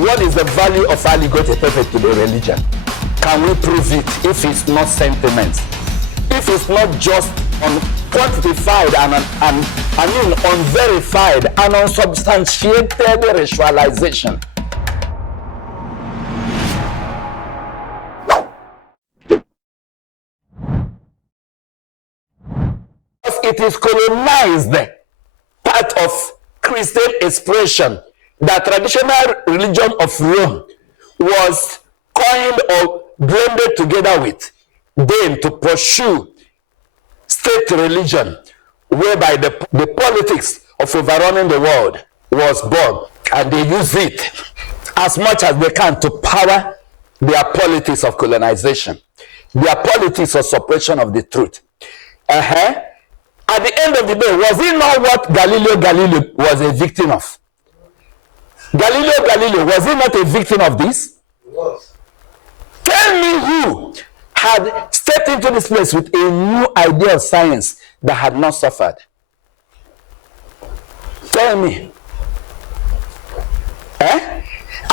What is the value of aligote pepe to the religion? Can we prove it if it's not sentiment? If it's not just unquantified and unverified and unsubstantiated ritualization? It is colonized part of Christian expression. The traditional religion of Rome was coined or blended together with them to pursue state religion, whereby the politics of overrunning the world was born, and they use it as much as they can to power their politics of colonization, their politics of suppression of the truth. At the end of the day, was it not what Galileo Galilei was a victim of? Galileo Galilei, was he not a victim of this? He was. Tell me who had stepped into this place with a new idea of science that had not suffered. Tell me. At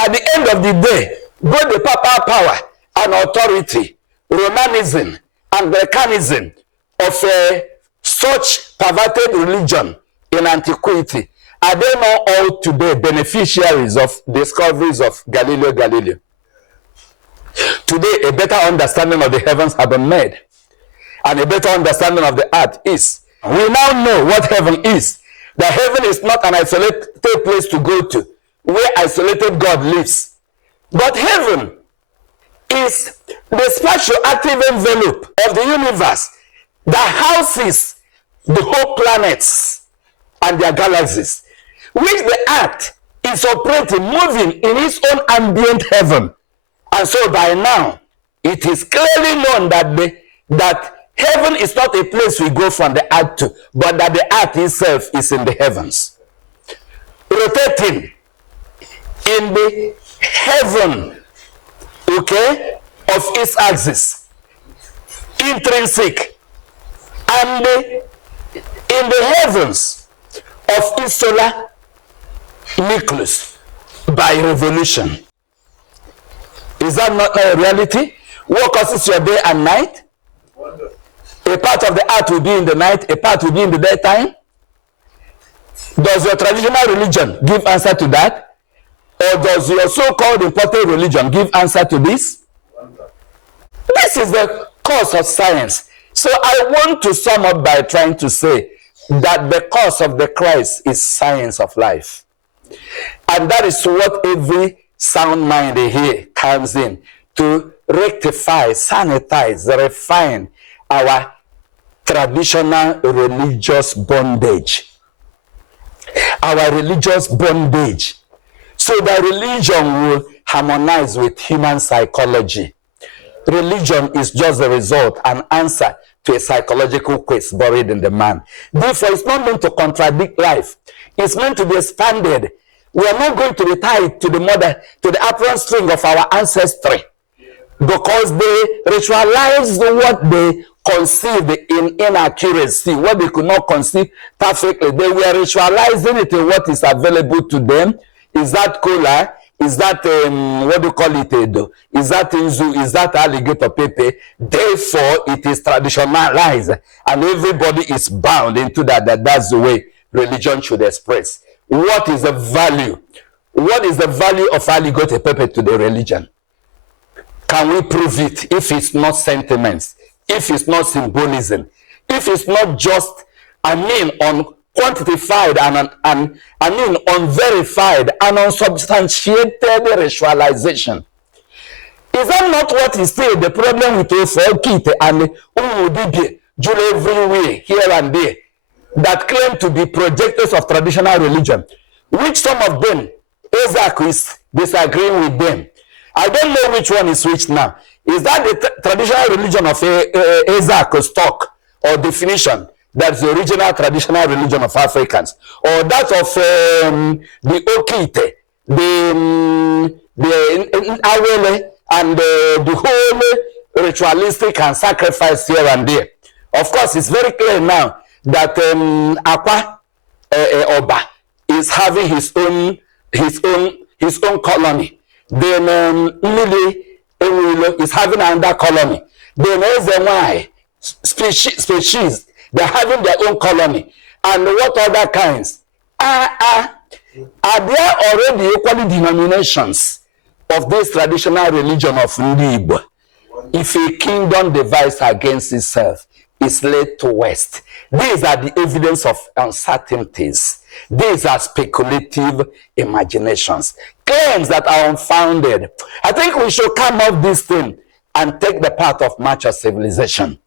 the end of the day, both the papal power and authority, Romanism and Anglicanism of such perverted religion in antiquity, are they not all today beneficiaries of discoveries of Galileo Galilei? Today, a better understanding of the heavens have been made, and a better understanding of the earth is. We now know what heaven is. That heaven is not an isolated place to go to, where isolated God lives. But heaven is the spatio-active envelope of the universe that houses the whole planets and their galaxies, which the earth is operating, moving in its own ambient heaven. And so by now, it is clearly known that heaven is not a place we go from the earth to, but that the earth itself is in the heavens, rotating in the heaven, okay, of its axis, intrinsic, and in the heavens of its solar nucleus by revolution. Is that not a reality? What causes your day and night? Wonderful. A part of the earth will be in the night, a part will be in the daytime. Does your traditional religion give answer to that? Or does your so-called imported religion give answer to this? Wonderful. This is the cause of science. So I want to sum up by trying to say that the cause of the Christ is science of life. And that is what every sound mind here comes in to rectify, sanitize, refine our traditional religious bondage. Our religious bondage. So that religion will harmonize with human psychology. Religion is just a result, an answer to a psychological quest buried in the man. Therefore, it's not meant to contradict life. It's meant to be expanded. We are not going to be tied to the mother, to the apron string of our ancestry, because they ritualized what they conceived in inaccuracy, what they could not conceive perfectly. They were ritualizing it in what is available to them. Is that cola? Is that what do you call it? Is that inzu? Is that alligator pepe? Therefore, it is traditionalized, and everybody is bound into that. That's the way religion should express. What is the value? What is the value of aligote pepe to the religion? Can we prove it if it's not sentiments, if it's not symbolism, if it's not just, unquantified and unverified and unsubstantiated ritualization? Is that not what is still the problem with Ofokite and Umudibie, Jule everywhere, here and there, that claim to be projectors of traditional religion, which some of them, Isaac is disagreeing with them. I don't know which one is which now. Is that the traditional religion of Isaac's talk or definition? That's the original traditional religion of Africans, or that of the Okite, the Awele, and the whole ritualistic and sacrifice here and there. Of course, it's very clear now that Akwa Oba is having his own colony Then Lily is having another colony. Then SMY species, they're having their own colony. And what other kinds? Are there already equally denominations of this traditional religion of Igbo? If a kingdom divides against itself, is laid to waste. These are the evidence of uncertainties. These are speculative imaginations, claims that are unfounded. I think we should come off this thing and take the path of mature civilization.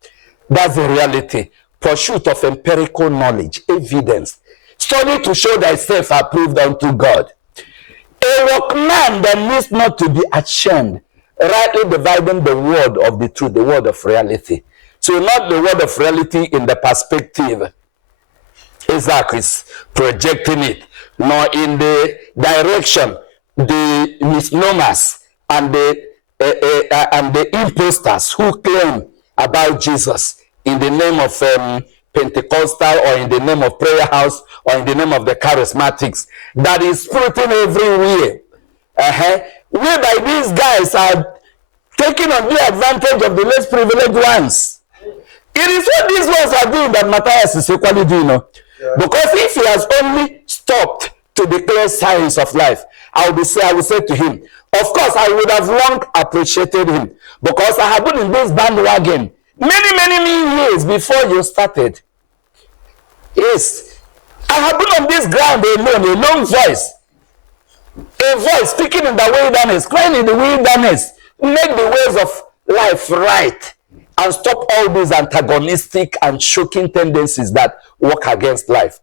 That's the reality. Pursuit of empirical knowledge, evidence. Study to show thyself approved unto God. A workman that needs not to be ashamed, rightly dividing the word of the truth, the word of reality. So not the word of reality in the perspective Isaac is projecting it, nor in the direction the misnomers and the imposters who claim about Jesus in the name of Pentecostal, or in the name of prayer house, or in the name of the charismatics, that is spreading everywhere. Whereby these guys are taking on the advantage of the less privileged ones. It is what these ones are doing that Matthias is equally doing. Yeah. Because if he has only stopped to declare science of life, I will say to him, of course, I would have long appreciated him, because I have been in this bandwagon many years before you started. Yes, I have been on this ground alone, a lone voice. A voice speaking in the wilderness, crying in the wilderness. Make the ways of life right and stop all these antagonistic and shocking tendencies that work against life.